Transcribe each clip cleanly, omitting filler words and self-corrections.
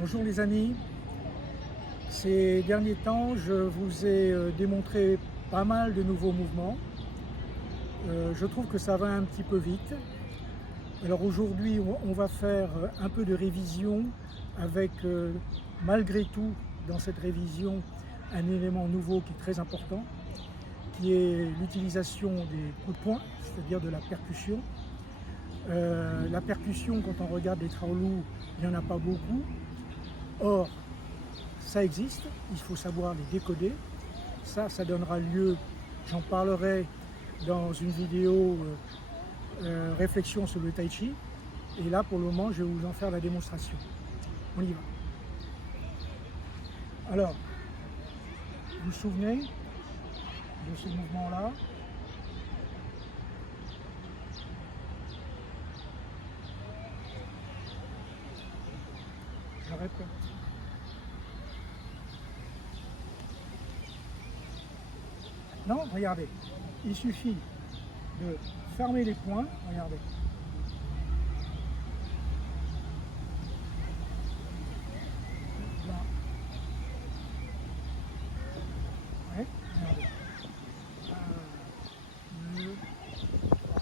Bonjour les amis, ces derniers temps je vous ai démontré pas mal de nouveaux mouvements. Je trouve que ça va un petit peu vite. Alors aujourd'hui on va faire un peu de révision avec malgré tout dans cette révision un élément nouveau qui est très important, qui est l'utilisation des coups de poing, c'est-à-dire de la percussion. La percussion, quand on regarde les traolus, il n'y en a pas beaucoup. Or, ça existe, il faut savoir les décoder. Ça donnera lieu, j'en parlerai dans une vidéo réflexion sur le tai chi. Et là, pour le moment, je vais vous en faire la démonstration. On y va. Alors, vous vous souvenez de ce mouvement-là? Je répète. Non, regardez, il suffit de fermer les poings, regardez. Là. Ouais, regardez. 1, 2, 3.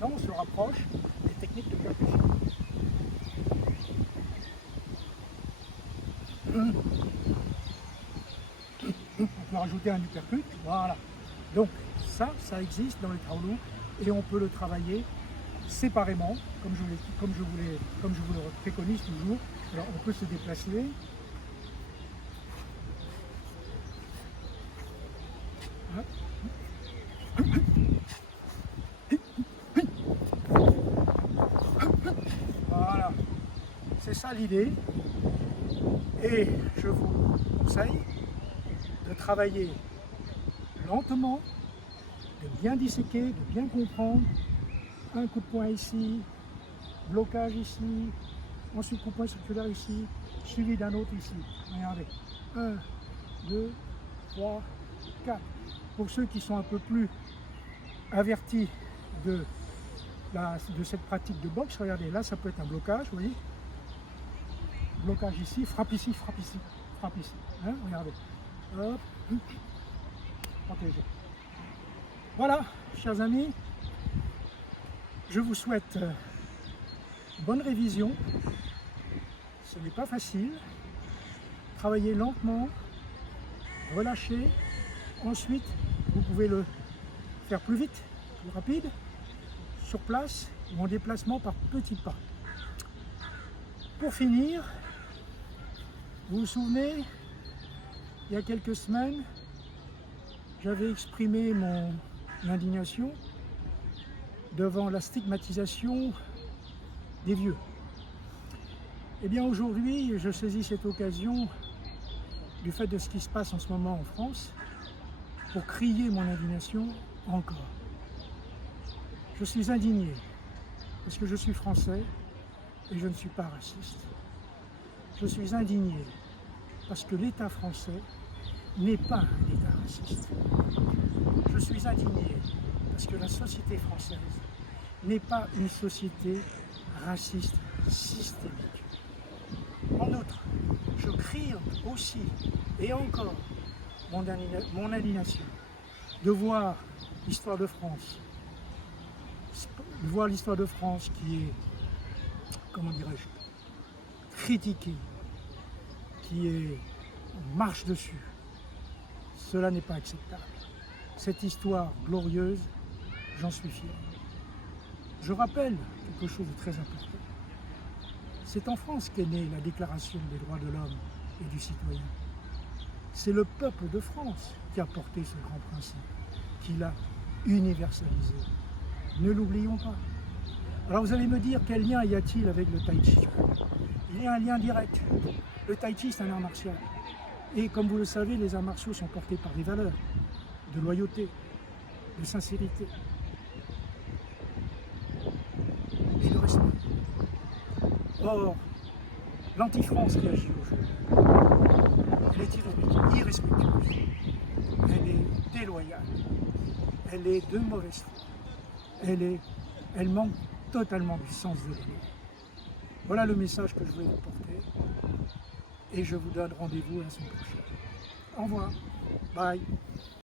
Là, on se rapproche des techniques de percussion. On peut rajouter un uppercut, voilà. Donc ça existe dans les traolus et on peut le travailler séparément, comme je vous le préconise toujours. Alors on peut se déplacer. Voilà, c'est ça l'idée. Et je vous conseille de travailler lentement, de bien disséquer, de bien comprendre. Un coup de poing ici, blocage ici, ensuite coup de poing circulaire ici, suivi d'un autre ici. Regardez, 1, 2, 3, 4. Pour ceux qui sont un peu plus avertis de cette pratique de boxe, regardez, là ça peut être un blocage, vous voyez. Blocage ici, frappe ici, frappe ici, frappe ici. Hein, regardez. Hop. Protégé. Voilà, chers amis, je vous souhaite une bonne révision. Ce n'est pas facile. Travaillez lentement, relâchez. Ensuite, vous pouvez le faire plus vite, plus rapide, sur place ou en déplacement par petits pas. Pour finir, vous vous souvenez, il y a quelques semaines, j'avais exprimé mon indignation devant la stigmatisation des vieux. Eh bien aujourd'hui, je saisis cette occasion du fait de ce qui se passe en ce moment en France pour crier mon indignation encore. Je suis indigné parce que je suis français et je ne suis pas raciste. Je suis indigné parce que l'État français n'est pas un État raciste. Je suis indigné parce que la société française n'est pas une société raciste systémique. En outre, je crie aussi et encore mon indignation de voir l'histoire de France, qui est, comment dirais-je, critiquée, qui est en marche dessus. Cela n'est pas acceptable. Cette histoire glorieuse, j'en suis fier. Je rappelle quelque chose de très important. C'est en France qu'est née la Déclaration des droits de l'homme et du citoyen. C'est le peuple de France qui a porté ce grand principe, qui l'a universalisé. Ne l'oublions pas. Alors vous allez me dire, quel lien y a-t-il avec le tai chi? Il y a un lien direct. Le tai chi, c'est un art martial. Et comme vous le savez, les arts martiaux sont portés par des valeurs de loyauté, de sincérité et de respect. Or, l'anti-France qui agit aujourd'hui, elle est irrespectueuse, elle est déloyale, elle est de mauvaise foi, elle manque totalement du sens de l'honneur. Voilà le message que je voulais vous porter. Et je vous donne rendez-vous la semaine prochaine. Au revoir. Bye.